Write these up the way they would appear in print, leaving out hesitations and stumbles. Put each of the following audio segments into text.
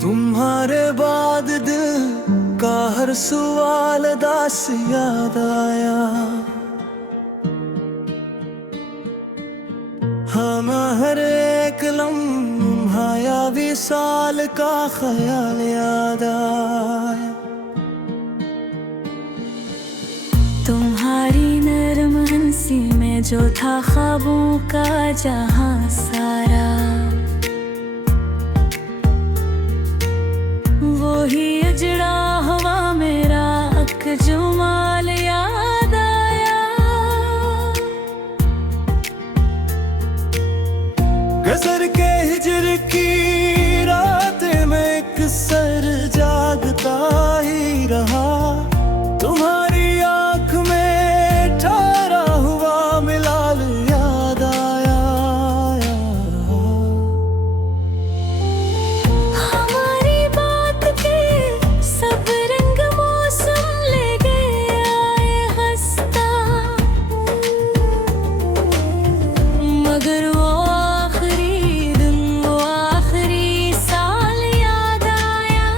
तुम्हारे बाद दिल का हर सवाल दास याद आया। हम हर एक लम्हा या विसाल का ख्याल याद आया। तुम्हारी नरम हंसी में जो था ख्वाबों का जहां सारा, वो ही उजड़ा हवा मेरा जुमाल याद आया। गजर के हिजर की रात में एक सर जागता ही रहा। तुम्हारी आंख में ठहरा हुआ मिलाल याद आया। हमारी बात के सब रंग मौसम ले गए आए हंसता, मगर वो आखिरी दिन, वो आखिरी साल याद आया।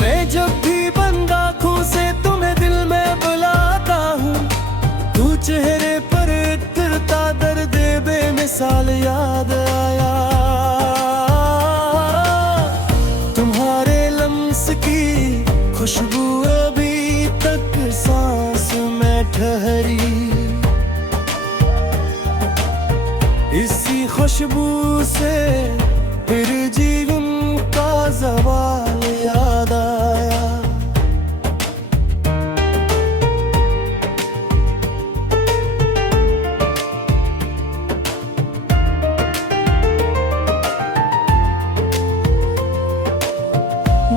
मैं जब भी बंद आँखों से तुम्हें दिल में बुलाता हूँ, तू चेहरे पर उतरता दर्द बेमिसाल याद आया। तुम्हारे लम्स की खुशबू अभी तक सांस में ठहरी। इसी खुशबू से फिर जीवन का ज़वाल याद आया।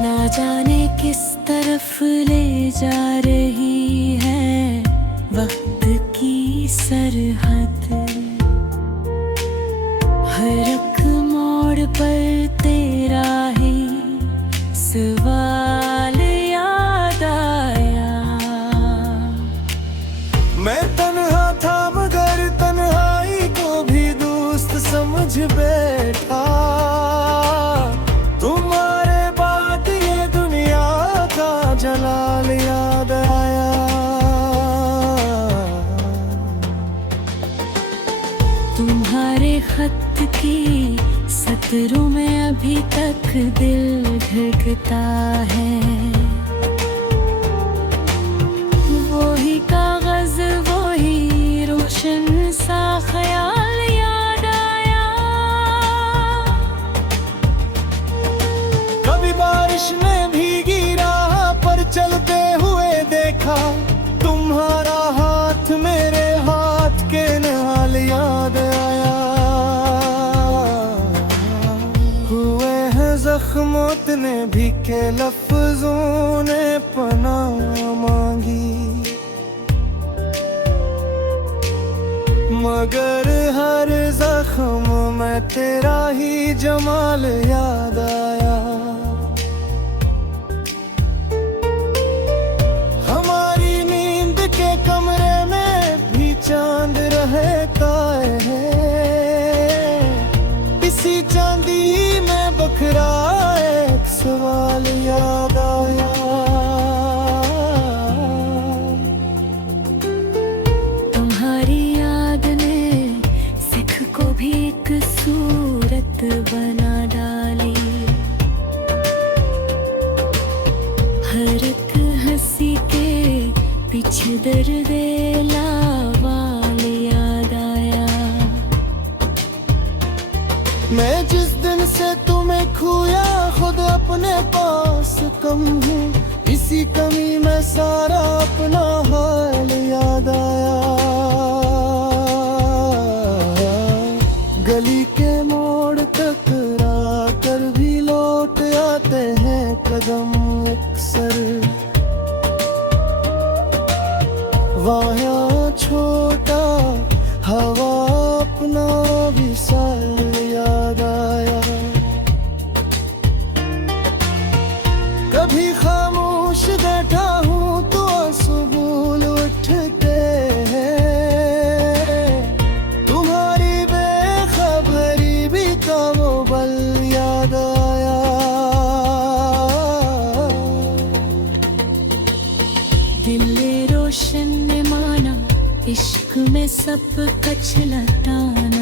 ना जाने किस तरफ ले जा रही है वक्त की सरहद। हर एक मोड़ पर तेरा ही सवाल याद आया। मैं तन्हा था मगर तन्हाई को भी दोस्त समझ बैठा। तुम्हारे बाद ये दुनिया का जलाल याद आया। तुम्हारे खत की सतरों में अभी तक दिल धड़कता है। वो ही कागज, वो ही रोशन सा ख्याल याद आया। कभी बारिश ने भीगी राह पर चलते हुए देखा। तुम्हारा हाथ मेरे हाथ के नाल याद आया। हुए हैं जख्म उतने भी के लफ्जों ने पनाह मांगी, मगर हर जख्म में तेरा ही जमाल याद आया। हमारी नींद के कमरे में भी चांद रहता है। इसी चांदी में बखरा एक सवाल याद आया। तुम्हारी याद ने सिख को भी एक सूरत बना डाली। हर एक हंसी के पीछे दर्द लावाल याद आया। मैं जिस दिन से तुम्हें खोया खुद अपने पास कम हूँ। इसी कमी में सारा अपना हाल याद आया। गली के मोड़ टकरा कर भी लौट आते हैं कदम अक्सर। वहाँ छोटा हवा अपना विशाल याद आया। कभी खामोश बैठा हूँ तो आंसू बोल उठ दिल रोशन ने माना इश्क में सब कछ लटाना